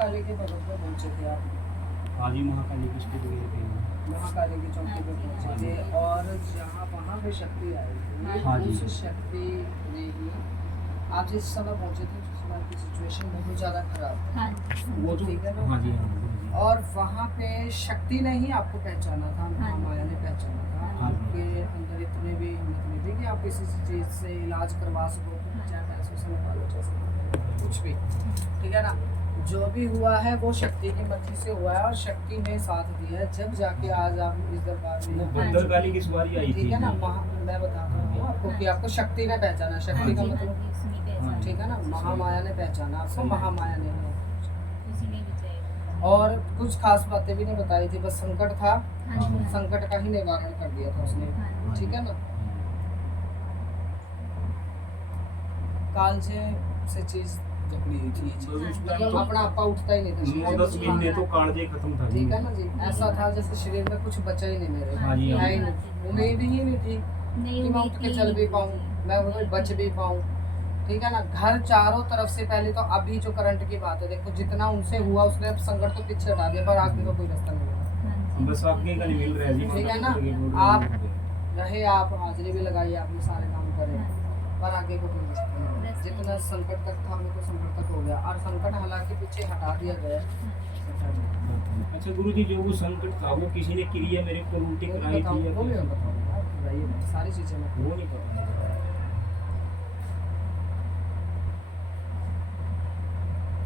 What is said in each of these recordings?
काली के भगत में पहुंचे थे आप? आज ही महाकाली की स्टोरी गए थे। महाकाली की चौकी पे पहुंचे थे और जहाँ वहाँ पे शक्ति आई थी, हाँ जी। उस शक्ति ने ही आप जिस समय पहुंचे थे उस समय की सिचुएशन बहुत ज़्यादा खराब थी। हाँ वो तो ठीक है ना? हाँ जी, हाँ जी। और वहाँ पे शक्ति ने ही आपको पहचाना था, हाँ। महामाया ने पहचाना था। हाँ। आपके अंदर इतने भी हिम्मत नहीं थी कि आप किसी चीज़ से इलाज करवा सको, चाहे पैसों से निकालो, जैसे कुछ भी, ठीक है ना? जो भी हुआ है वो शक्ति की मर्जी से हुआ है और शक्ति ने साथ दिया है। जब जाके आज आप इस दरबार वो में, भद्रकाली की सवारी आई थी। ठीक है ना, मैं बताता हूँ आपको कि आपको शक्ति ने पहचाना। शक्ति का मतलब, ठीक है ना, महामाया ने पहचाना आपको, महामाया ने नहीं। और कुछ खास बातें भी नहीं बताई थी, बस संकट था, संकट का ही निवारण कर दिया था उसने, ठीक है ना। कालजे से चीज जकड़ी हुई थी, मतलब अपना आपा उठता ही नहीं था शरीर 9-10 महीने तो कालजे खत्म था। ठीक है ना जी। ऐसा था जैसे शरीर में कुछ बचा ही नहीं मेरे, हाँ जी, हाँ है ही नहीं, उम्मीद ही नहीं थी कि मैं उठ के चल भी पाऊँ, मैं बच भी पाऊँ, ठीक है ना। घर चारों तरफ से, पहले तो अभी जो करंट की बात है, देखो जितना उनसे हुआ उसने अब संकट तो पीछे हटा दिया, पर आगे का कोई रास्ता नहीं मिला, बस आगे का नहीं मिल रहा है जी। ठीक है ना। आप रहे, आप हाजिरी भी लगाई, आपने सारे काम करे, पर आगे को कोई रास्ता नहीं मिला। जितना संकट तक था वो तो संकट तक हो गया, और संकट हालांकि पीछे हटा दिया गया। अच्छा गुरु जी, जो वो संकट था वो किसी ने क्रिया मेरे को उल्टी कराई थी या वो भी क्या? मैं बताऊंगा, बताइए सारी चीजें मैं। वो नहीं पता।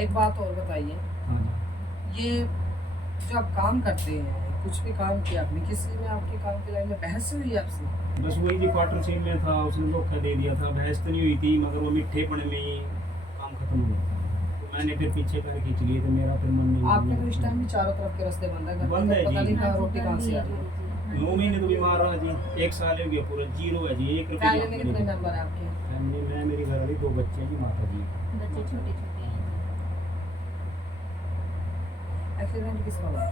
एक बात और बताइए, हाँ जी। ये जो आप काम करते हैं, कुछ भी काम किया आपने, किसी ने आपके काम के लाइन में बहस हुई है आपसे? बस वही जी, पार्टनरशिप में था, उसने धोखा दे दिया था। बहस तो नहीं हुई थी, मगर वो मिठ्ठेपन में ही काम खत्म हो गया था। तो मैंने फिर पीछे पैर खींच लिए, तो मेरा फिर मन नहीं आपके तो इस टाइम भी चारों तरफ के रास्ते बंद है, घर बंद में है पता जी। नहीं कहाँ रोटी कहाँ से आ रही है। 9 महीने तो बीमार रहा जी, 1 साल हो गया पूरा, जीरो है जी, 1 रुपये फैमिली में कितने मेंबर हैं आपके? फैमिली में मेरी घर वाली, 2 बच्चे हैं जी, माता जी। बच्चे छोटे छोटे हैं। एक्सीडेंट किसका हुआ?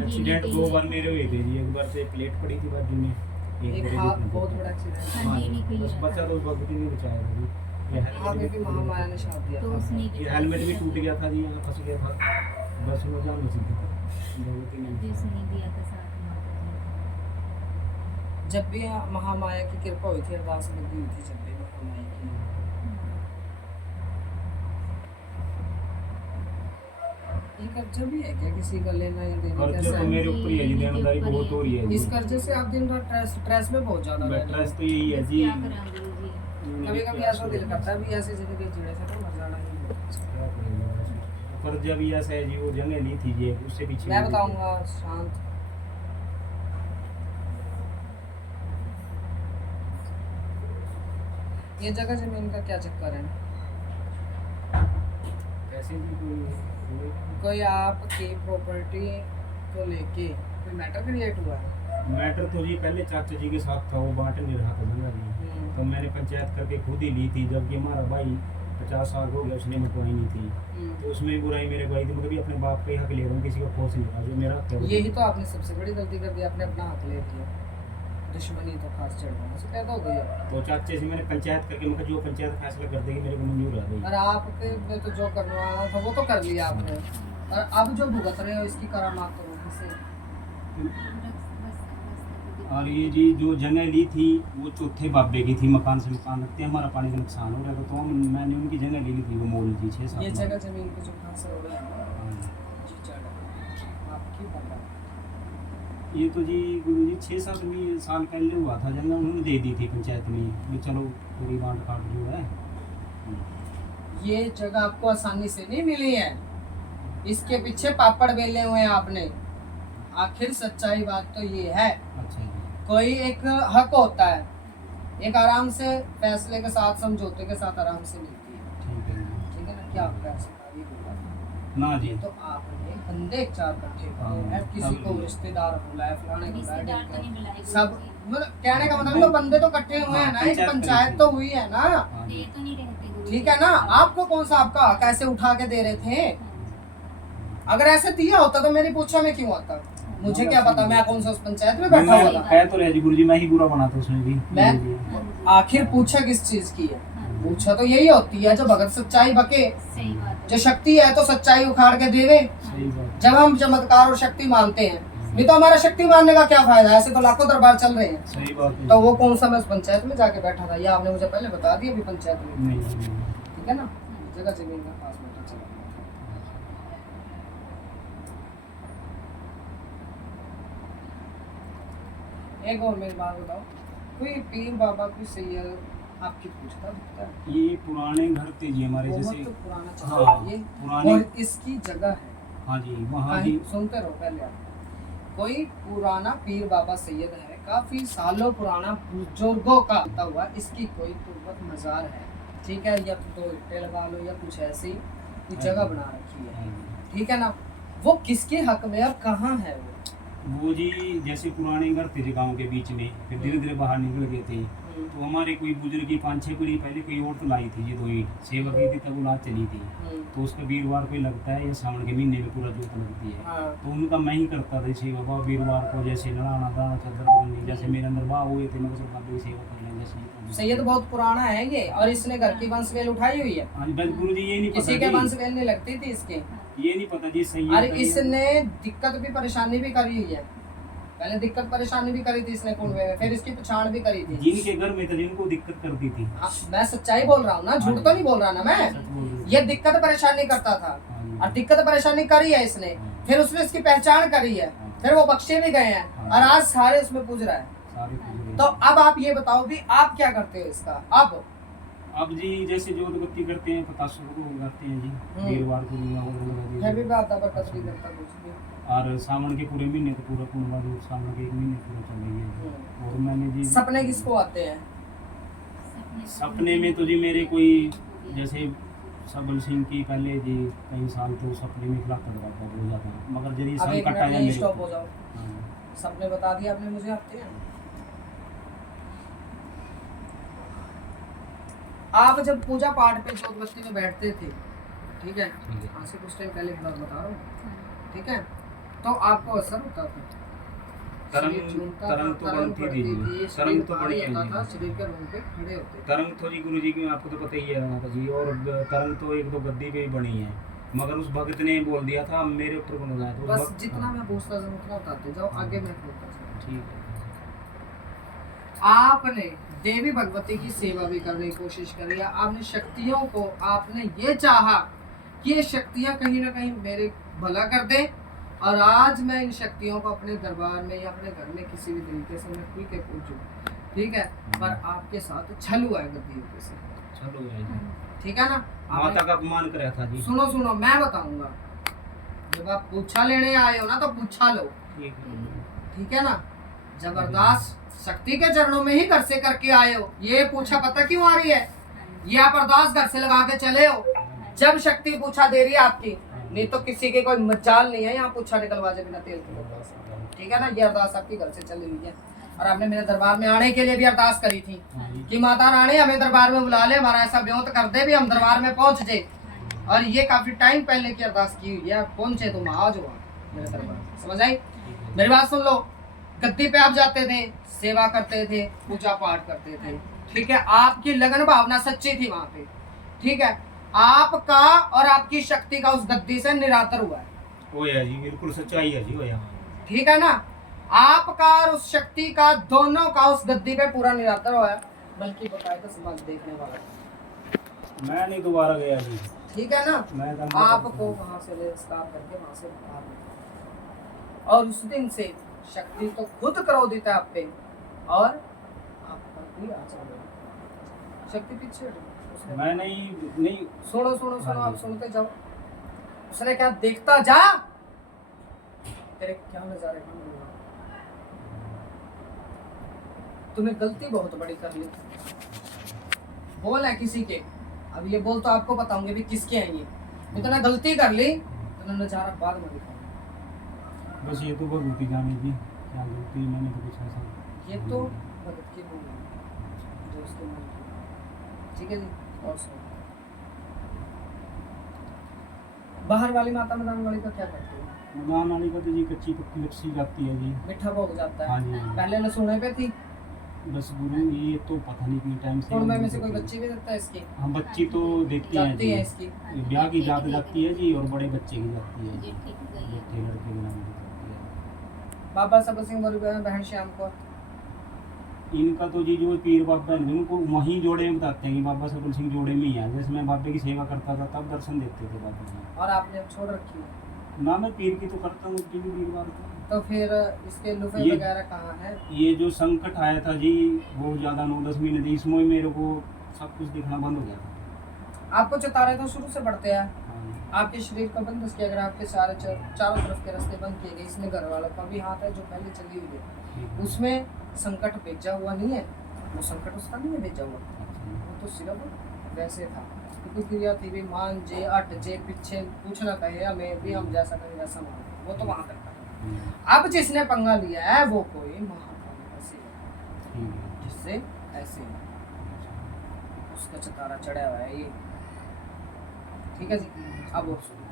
एक्सीडेंट 2 बार मेरे हुए थे जी। एक बार से प्लेट पड़ी थी बाजू में, एक मेरे हाथ घुटने पे। बहुत बड़ा एक्सीडेंट। हाँ हाँ जी, जी, नहीं बस कोई बच्चा तो उस वक्त ही नहीं बचाया था जी। ये हाँ, हेलमेट भी महामाया ने साथ दिया तो था। उसने ये हेलमेट भी टूट गया था जी, यहाँ फंस गया था, बस वो जान बची थी। भगवती ने जिसने दिया था साथ में। जब भी महामाया की कृपा हुई थी, अरदास लगी हुई थी, जब भी महामाया की, ये कर्जा भी है क्या किसी का लेना या देना? कर्जे कैसा तो है? मेरे ऊपर ही है जी, देनदारी बहुत हो रही है इस जी। कर्जे से आप दिन भर स्ट्रेस में बहुत ज्यादा रहते स्ट्रेस हो। तो यही है जी। क्या करें गुरु जी? कभी कभी ऐसा दिल करता है भी ऐसी जिंदगी जीने से तो मर जाना ही नहीं। कर्जा भी ऐसा है जी, वो जगह ली थी जी, उससे पीछे मैं बताऊंगा, शांत। ये जगह जमीन का क्या चक्कर है? ऐसे जी कोई आपकी प्रॉपर्टी को लेके कोई मैटर क्रिएट हुआ है? मैटर तो जी पहले चाचा जी के साथ था, वो बांट नहीं रहा था जगह जी, तो मैंने पंचायत करके खुद ही ली थी। जबकि हमारा भाई 50 साल हो गया, उसने मुकवाई नहीं थी, तो उसमें बुराई मेरे भाई थी। मैं कभी अपने बाप का ही हक ले रहा हूँ, किसी का फोर्स नहीं था, जो मेरा हक है वो यही तो आपने सबसे बड़ी गलती कर दी, आपने अपना हक ले लिया। दुश्मनी तो खास चढ़वाने से पैदा हो गई है। तो चाचे से मैंने पंचायत करके, मैं जो पंचायत फैसला कर देगी मेरे को मंजूर है भाई। और आपके में तो जो करवाना था वो तो कर लिया आपने, और अब जो भुगत रहे हो इसकी करामात करो किसे? और ये जी जो जगह ली थी वो चौथे बाबे की थी, मकान से मकान रखते हैं, हमारा पानी का नुकसान हो रहा था, तो मैंने उनकी जगह ले ली थी, वो मोल थी 6-7 ये लाख। जगह जमीन पे जो खास हो रहा है हाँ जी। जी, चलो आपकी पता। ये तो जी गुरु जी 6-7 साल पहले हुआ था, जगह उन्होंने दे दी थी पंचायत में, भी चलो पूरी बांट काट जो है। ये जगह आपको आसानी से नहीं मिली है, इसके पीछे पापड़ बेले हुए हैं आपने। आखिर सच्चाई बात तो ये है, अच्छा जी। कोई एक हक होता है, एक आराम से फैसले के साथ, समझौते के साथ आराम से मिलती है, ठीक है जी। ठीक है ना। क्या आपका ऐसा कार्य हुआ? ना जी। तो आपने बंदे 4 इकट्ठे करे हैं, हाँ, किसी को सब- रिश्तेदार बुलाया, फलाने को रिश्तेदार तो नहीं बुलाया, बुलाए सब गुरु जी। मतलब कहने का मतलब तो बंदे तो इकट्ठे हुए हैं ना, एक पंचायत पंचायत करी तो हुई है ना, हाँ जी। ये तो नहीं रहते गुरु ठीक जी। है ना। आपको कौन सा आपका हक ऐसे उठा के दे रहे थे? अगर ऐसे दिया होता तो मेरी पूछा में क्यों आता? मुझे क्या पता, मैं कौन सा उस पंचायत में बैठा हुआ था? कह तो रहे जी गुरु जी, मैं ही बुरा बना था उसमें भी। मैं आखिर पूछा किस चीज की है? पूछा तो यही होती है, जो भगत सच्चाई बके सही बात है। जो शक्ति है तो सच्चाई उखाड़ के देवे। सही बात। जब हम चमत्कार और शक्ति मानते हैं, नहीं तो हमारा शक्ति मानने का क्या फायदा है? ऐसे तो लाखों दरबार चल रहे हैं। सही बात है। तो वो कौन सा मैं उस पंचायत में जाके बैठा था, ये आपने मुझे पहले बता दिया अभी पंचायत में, नहीं नहीं। ठीक है ना, जगह जमीन का पास बैठा चला। एक और मेरी बात बताओ, कोई पीर बाबा कोई सैयद आपकी पूछता दिखता है? ये पुराने घर थे जी हमारे, बहुत जैसे तो पुराना चल हाँ, रहा है ये, पुराने। और इसकी जगह है। हाँ जी, वहाँ हाँ, जी। सुनते रहो पहले आप। कोई पुराना पीर बाबा सैयद है, काफी सालों पुराना, बुजुर्गों का होता हुआ, इसकी कोई तुर्बत मजार है, ठीक है, या तो इट्टे लगा लो या कुछ ऐसी कोई जगह बना रखी है, हाँ जी। ठीक है ना। वो किसके हक में और कहाँ है वो जी जैसे पुराने घर थे जी गाँव के बीच में, फिर धीरे धीरे बाहर निकल गए थे। वो? तो हमारे कोई बुजुर्ग की 5-6 पीढ़ी पहले कोई और तो लाई थी जी, 2 ईंट सेवा की थी, तब वो लाद चली थी। तो उसका वीरवार को ही लगता है, या सावन के महीने में पूरा जोत लगती है। हाँ, तो उनका मैं ही करता था सेवा बाबा, वीरवार को जैसे नड़ाना दाना चादर बदलनी, जैसे मेरे अंदर बाह हुए थे, मैं सब बाबा की सेवा कर लें जैसे। सैयद बहुत पुराना है ये, और इसने घर की वंशवेल उठाई हुई है, हाँ जी, बस गुरु जी ये नहीं किसी के पता जी, वंशवेल नहीं लगती थी इसके। ये नहीं पता जी सही और है। इसने दिक्कत भी परेशानी भी करी हुई है, पहले दिक्कत परेशानी भी करी थी इसने कुंडवे में, फिर इसकी पछाड़ भी करी थी। जिनके घर में था जिनको दिक्कत करती थी। हाँ, मैं सच्चाई बोल रहा हूँ ना, झूठ तो नहीं बोल रहा ना मैं। सच बोल रहे हो। ये दिक्कत परेशानी करता था, हाँ जी। और दिक्कत परेशानी करी है इसने, फिर उसने इसकी पहचान करी है, फिर वो बख्शे भी गए हैं, और आज सारे उसमें पूज रहा है। सारे पूरे। तो अब आप ये बताओ भी, आप क्या करते हो इसका अब जी जैसे जोत बत्ती करते हैं, पतासों को उगाते हैं जी, वीरवार को भी और लगा दिया मैं भी जी। बात बरकत नहीं करता कुछ भी। और सावन के पूरे महीने तो पूरा पूर्णवा जो सावन के 1 महीने पूरा चल रही है। और मैंने जी सपने किसको आते हैं? सपने में तो जी मेरे कोई जैसे सबल सिंह की पहले जी कई साल तो सपने में खिलाता था बहुत ज़्यादा, मगर यदि अब एक संकट आ मिनट जाए में मेरे स्टॉप हो ऊपर। जाओ। हाँ। सपने बता दिया आपने मुझे आते हैं। आप जब पूजा पाठ पे जोत बत्ती में बैठते थे, ठीक है, ठीक है। आज से कुछ टाइम पहले की बात बता रहा हूँ, ठीक है, तो आपको असर होता था? तरंग शरीर झूमता तरंग था, तो बनती पड़ती थी थी, जी, शरीर तरंग तो भारी बड़ी होता है था, जी। शरीर के रूम पे खड़े होते थे। तरंग तो जी गुरु जी की आपको तो पता ही है माता जी, और तरंग तो 1-2 गद्दी पे ही बनी है, मगर उस भक्त ने बोल दिया था मेरे ऊपर कौन लगाया, तो उस बस भक्त- जितना हाँ, मैं पूछता था उतना बताते जाओ, आगे मैं बोलता चलूं। ठीक है। आपने देवी भगवती की सेवा भी करने की कोशिश करी, आपने शक्तियों को, आपने ये चाहा कि ये शक्तियां कहीं ना कहीं मेरे भला कर दे, और आज मैं इन शक्तियों को अपने दरबार में या अपने घर में किसी भी तरीके से मैं पी के पहुंचूं, ठीक है, पर आपके साथ छल हुआ है गद्दी ऊपर से, चलो यार जी। ठीक है ना। माता आपने का अपमान कराया था जी। सुनो सुनो, मैं बताऊंगा, जब आप पूछा लेने आए हो ना तो पूछा लो, ठीक है। ठीक है ना। जबरदस्त शक्ति के चरणों में ही घर से करके आए हो, ये पूछा पता क्यों आ रही है? ये आप अरदास घर से लगा के चले हो, जब शक्ति पूछा दे रही है आपकी, नहीं तो किसी के कोई मजाल नहीं है यहाँ पूछा निकलवा दे बिना तेल के, ठीक है ना। ये अरदास आपकी घर से चली हुई है, और आपने मेरे दरबार में आने के लिए भी अरदास करी थी कि माता रानी हमें दरबार में बुला ले, हमारा ऐसा ब्योत कर दे भी हम दरबार में पहुंच जाए, और ये काफी टाइम पहले की अरदास की हुई है, पहुंचे तुम आज हो मेरे दरबार, समझ आई? मेरी बात सुन लो, गद्दी पे आप जाते थे, सेवा करते थे, पूजा पाठ करते थे, ठीक है, आपकी लगन भावना सच्ची थी वहां पे, ठीक है, आपका और आपकी शक्ति का उस गद्दी से निरातर हुआ है, होया जी, बिल्कुल सच्चाई है जी, होया। ठीक है ना। आपका और उस शक्ति का, दोनों का उस गद्दी पे पूरा निरातर हुआ है, बल्कि बकायदा समाज देखने वाला है, मैं नहीं दोबारा गया जी। ठीक है ना। मैं तो आपको वहां से गिरफ्तार करके वहां से बाहर निकाला, और उस दिन से शक्ति तो खुद क्रोधित है आप पे, और आप पर भी आचरण है। शक्ति पीछे हटी, उसने मैं नहीं सुनो सुनो सुनो, हाँ आप जी। सुनते जाओ। उसने क्या देखता जा, तेरे क्या नजारे बन रहे हैं। तूने गलती बहुत बड़ी कर ली, बोल है किसी के, अब ये बोल तो आपको बताऊंगे भी किसके हैं ये, इतना गलती कर ली तो नजारा बाद में दिखाऊंगा। बस ये तो भगवती जाने जी, क्या गलती मैंने तो कुछ ऐसा। ये तो भगत की भूल है जो उसके मन की, ठीक है जी। और सुनो, बाहर वाली माता मैदान वाली का क्या करते हो? मैदान वाली का तो जी कच्ची पक्की लपसी जाती है जी। मीठा भोग जाता है, हाँ जी। पहले लसूणे पे थी, बस गुरु ये तो पता नहीं कितने टाइम से कुंड में से कोई बच्चे भी देता है इसके? हम बच्ची तो देखती हैं जाती है जी, इसकी? ब्याह की जात जाती है जी, और बड़े बच्चे की जाती है जी, ये ठीक गई है। बेटे लड़के के नाम की जाती है। बाबा सब सिंह बरुआ बहन श्याम कौर। इनका तो जी जो पीर बाबा हैं उनको वहीं जोड़े में बताते हैं कि बाबा सबल सिंह जोड़े में ही है। जैसे मैं बाबे की सेवा करता था तब दर्शन देते थे बाबा जी। और आपने अब छोड़ रखी है? ना मैं पीर की तो करता हूँ, उसकी भी वीरवार को। तो फिर इसके लुफे ये- वगैरह कहाँ है? ये जो संकट आया था जी बहुत ज़्यादा 9-10 महीने थे, इसमें मेरे को सब कुछ दिखना बंद हो गया था। आपको चतारे तो शुरू से बढ़ते हैं, हाँ। आपके शरीर को बंद किया, अगर आपके सारे चारों तरफ के रास्ते बंद किए गए, इसमें घर वालों का भी हाथ है जो पहले चली हुई है, ठीक है। उसमें संकट भेजा हुआ नहीं है, वो संकट उसका नहीं है भेजा हुआ, अच्छा। वो तो सिर्फ वैसे था क्योंकि क्रिया थी भी मान जे अट जे पीछे कुछ ना कहे हमें भी, हम जैसा कहें वैसा मान, वो तो वहाँ तक था। अब जिसने पंगा लिया है वो कोई महाकाल ऐसे है, ठीक है। जिससे ऐसे है, उसका चतारा चढ़ा हुआ है ये, ठीक है जी। अब वो सुनो,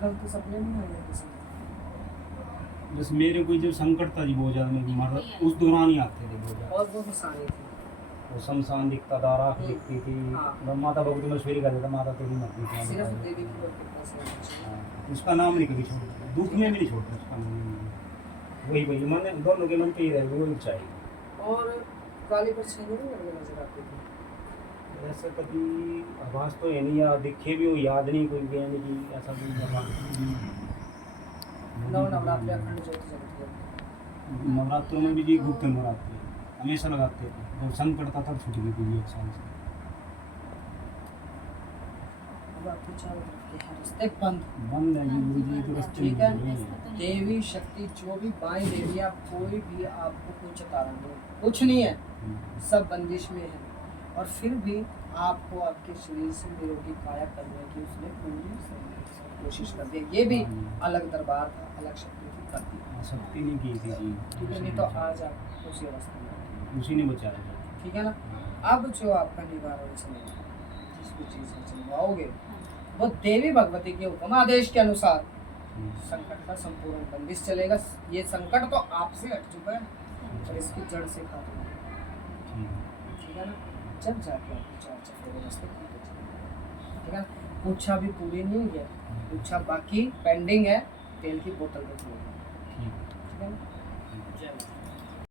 गलत सपने नहीं आए किसी को? बस मेरे को जो संकट था जी बहुत ज़्यादा, मैं मर उस दौरान ही आते थे बहुत ज़्यादा। और वो निशानी थी, वो शमशान दिखता था, राख दिखती थी। हाँ। मैं माता भगवती मशहूरी कर देता, माता तेरी मत सिर्फ देवी की भक्ति से। उसका नाम नहीं कभी छोड़ता, दुख में भी नहीं छोड़ता उसका नाम। वही वही मन, दोनों के मन पे ही रहेगा, वही चाहिए। और काली परछाई नहीं लगने नजर आती थी? ऐसा कभी आवाज़ तो है नहीं, या दिखे भी हो याद नहीं, कोई गया नहीं कि ऐसा कोई आवाज़। नौ नवरात्रि अखंड ज्योति जलती है। नवरात्रों में भी जी गुप्त नवरात्रि हमेशा लगाते थे, जब संकट था तब छूट गई थी जी 1 साल से। अब आपके चारों तरफ के हर रास्ते बंद। बंद है जी गुरु जी, तो रास्ते ठीक है। नहीं है। देवी शक्ति जो भी बाई देवी, आप कोई भी आपको कुछ चतारा नहीं, कुछ नहीं है, सब बंदिश में है। और फिर भी आपको आपके शरीर से निरोगी काया करने की उसने पूरी कोशिश कर दी। ये भी अलग दरबार था, अलग शक्ति की कर दी, शक्ति नहीं की थी जी, ठीक है, नहीं तो आज आप उसी अवस्था में हैं। उसी ने बचाया था। ठीक है ना। अब जो आपका निवारण चलेगा, जिस भी चीज़ से चलवाओगे, वो देवी भगवती के हुक्म आदेश के अनुसार संकट का संपूर्ण बंदिश चलेगा। ये संकट तो आपसे हट चुका है और इसकी जड़ से खत्म हो, ठीक है ना। जब जाके आपकी 4 चफेरे रास्ते खुलते चलेंगे, ठीक है ना। पूछा भी पूरी नहीं है, पूछा बाकी पेंडिंग है, तेल की बोतल रखी है, ठीक है ना।